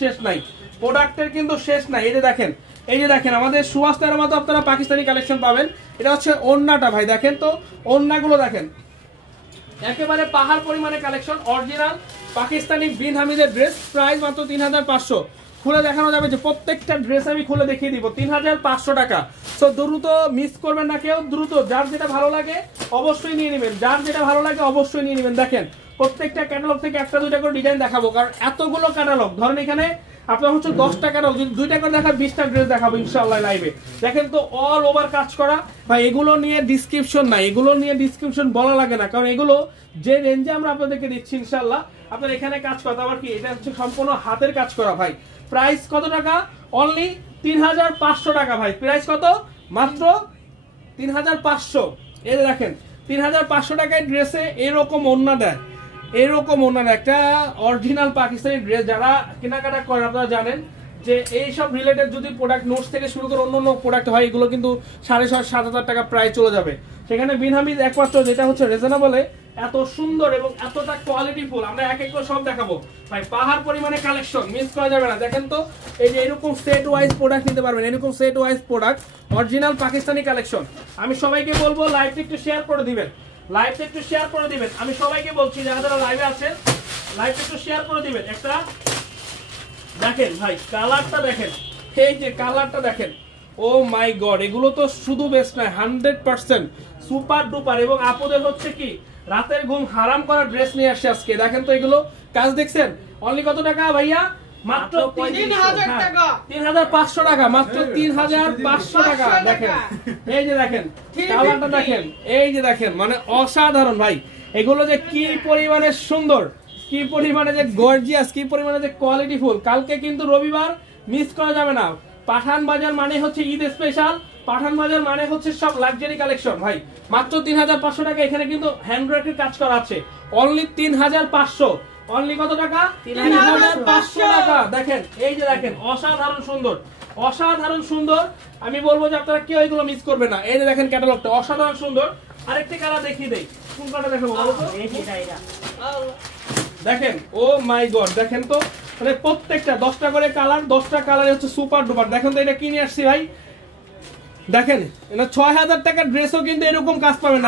শেষ নাই, প্রোডাক্টের কিন্তু শেষ নাই। এই যে দেখেন আমাদের সুভাষের মতো আপনারা পাকিস্তানি কালেকশন পাবেন। এটা হচ্ছে ওড়নাটা ভাই, দেখেন তো ওড়নাগুলো দেখেন, একেবারে পাহাড় পরিমাণে কালেকশন, অরিজিনাল পাকিস্তানি বিন হামিদের ড্রেস। প্রাইস মাত্র 3500। খুলে দেখানো যাবে যে প্রত্যেকটা ড্রেস আমি খুলে দেখিয়ে দিব 3500 টাকা। তো দ্রুত মিস করবেন না কেউ, দ্রুত যার যেটা ভালো লাগে অবশ্যই নিয়ে নেবেন, যার যেটা ভালো লাগে অবশ্যই নিয়ে নেবেন। দেখেন প্রত্যেকটা ক্যাটালগ থেকে একটা দুইটা করে ডিজাইন দেখাবো, কারণ এতগুলো ক্যাটালগ। ধরেন এখানে আপনার হচ্ছে 10টা ক্যাটালগ, যদি 2টা করে দেখা 20টা ড্রেস দেখাবো ইনশাআল্লাহ লাইভে। দেখেন তো অল ওভার কাজ করা ভাই, এগুলো নিয়ে ডিসক্রিপশন নাই, এগুলো নিয়ে ডিসক্রিপশন বলা লাগে না, কারণ এগুলো যে রেঞ্জে আমরা আপনাদেরকে দিচ্ছি ইনশাআল্লাহ আপনার এখানে কাজ করা। আবার কি এটা হচ্ছে সম্পূর্ণ হাতের কাজ করা ভাই। প্রাইস কত টাকা? অনলি 3500 টাকা ভাই। প্রাইস কত? মাত্র 3500। এই দেখেন 3500 টাকায় ড্রেসে এরকম ওড়না দেয়, এরকম ওড়না দেয়, একটা অরিজিনাল পাকিস্তানি ড্রেস। যারা কেনাকাটা করেন আপনারা জানেন যে এইসব রিলেটেড যদি প্রোডাক্ট নোটস থেকে শুরু করে অন্য প্রোডাক্ট হয়, এগুলো কিন্তু 6500-7000 টাকা প্রায় চলে যাবে। সেখানে বিন হামিদ একমাত্র যেটা হচ্ছে রিজনেবলে এত সুন্দর এবং এতটা কোয়ালিটিফুল। আমরা এক এক করে সব দেখাবো ভাই, পাহাড় পরিমাণে কালেকশন, মিস করা যাবে না। দেখেন তো এই যে এরকম সেট ওয়াইজ প্রোডাক্ট নিতে পারবেন, এরকম set wise product, original Pakistani collection. আমি সবাইকে বলবো লাইভটা একটু শেয়ার করে দিবেন, লাইভটা একটু শেয়ার করে দিবেন। আমি সবাইকে বলছি যারা যারা লাইভে আছেন লাইভটা একটু শেয়ার করে দিবেন। একটা দেখেন ভাই কালারটা দেখেন, এই যে কালারটা দেখেন, ও মাই গড, এগুলো তো শুধু বেস্ট নয়, 100% সুপার ডুপার। এবং আপুদের হচ্ছে কি রাতের ঘুম হারাম করা ড্রেস নিয়ে আসছে আজকে। দেখেন তো এগুলো কাজ দেখছেন, অনলি কত টাকা ভাইয়া? মাত্র 3000 টাকা, 3500 টাকা, মাত্র 3500 টাকা। দেখেন এই যে দেখেন কালারটা দেখেন, এই যে দেখেন, মানে অসাধারণ ভাই। এগুলো যে কি পরিমাণে সুন্দর, কি পরিমাণে যে গর্জিয়াস, কি পরিমাণে যে কোয়ালিটিফুল। কালকে কিন্তু রবিবার, মিস করা যাবে না। পাঠান বাজার মানে হচ্ছে ঈদ স্পেশাল, পাঠান বাজার মানে হচ্ছে সব লাক্সারি কালেকশন ভাই। মাত্র 3500 টাকা। এখানে কিন্তু হ্যান্ডওয়ার্কের কাজ করা আছে, অনলি 3500। অনলি কত টাকা? 3500 টাকা। দেখেন এই যে দেখেন অসাধারণ সুন্দর, অসাধারণ সুন্দর। আমি বলবো যে আপনারা কেউ এগুলো মিস করবে না। এই যে দেখেন ক্যাটালগটা অসাধারণ সুন্দর। আরেকটা কালার দেখিয়ে দেই, কোন কালারটা দেখাবো বলো তো? দেখেন ও মাই গড, দেখেন তো মানে প্রত্যেকটা 10টা করে কালার, 10টা কালার হচ্ছে সুপার ডুপার। দেখেন তো এটা কিনে আসছি ভাই, দেখেন এটা 6000 টাকার ড্রেসও কিন্তু এরকম কাজ পাবেন না।